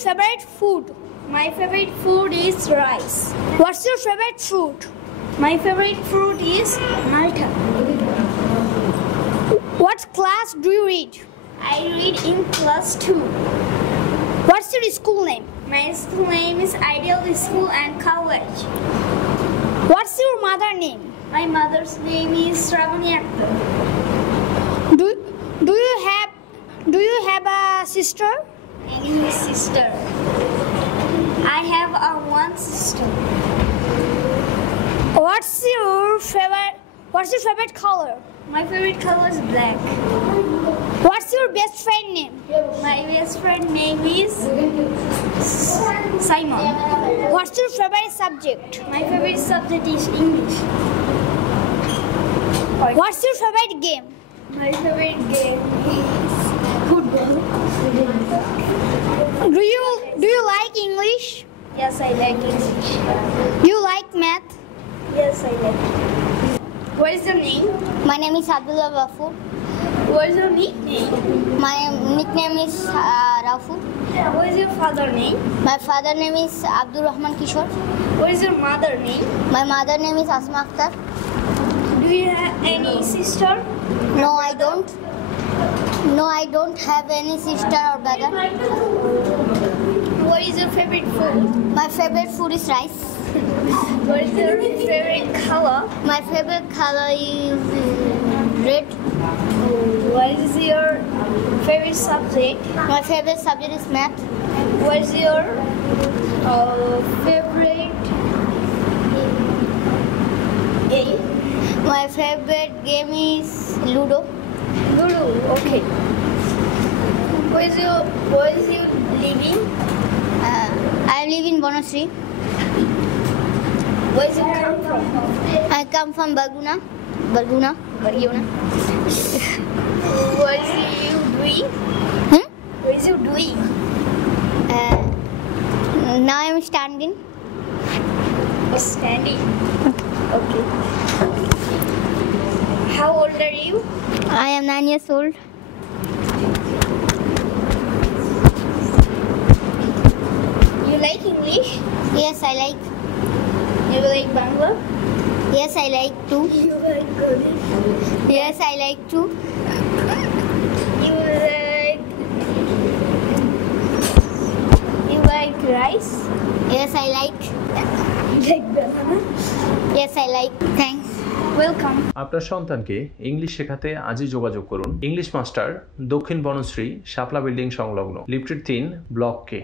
favorite food? My favorite food is rice. What's your favorite fruit? My favorite fruit is Malta. What class do you read? I read in class 2. What's your school name? My school name is Ideal School and College. What's your mother name? My mother's name is Shravani Akhtar. Do you have a sister? Any sister? I have one sister. What's your favorite color? My favorite color is black. What's your best friend name? My best friend name is Simon. What's your favorite subject? My favorite subject is English. What's your favorite game? My favorite game is football. Do you like English? Yes, I like English. Do you like math? Yes, I like it. What is your name? My name is Abdullah Wafur. What is your nickname? My nickname is Rafu. What is your father's name? My father name is Abdul Rahman Kishore. What is your mother name? My mother name is Asma Akhtar. Do you have any sister? No, I don't. No, I don't have any sister or brother. What is your favorite food? My favorite food is rice. What is your favorite color? My favorite color is red. What is your favorite subject? My favorite subject is math. What is your favorite game? My favorite game is Ludo. Ludo. Okay. Where is your living? I live in Bonasri. Where is you come from? I come from Barguna. What is you doing? What is you doing? Now I am standing. Standing. Okay. How old are you? I am 9 years old. You like English? Yes, I like. You like Bangla? Yes, I like too. You like Kurdish? Yes, I like too. You like rice? Yes, I like. You like banana? Yes, I like. Thanks. Welcome. আপনার সন্তানকে English শেখাতে আজই যোগাযোগ করুন English master দক্ষিণ বনশ্রী শাপলা building সংলগ্ন lifted 3 block কে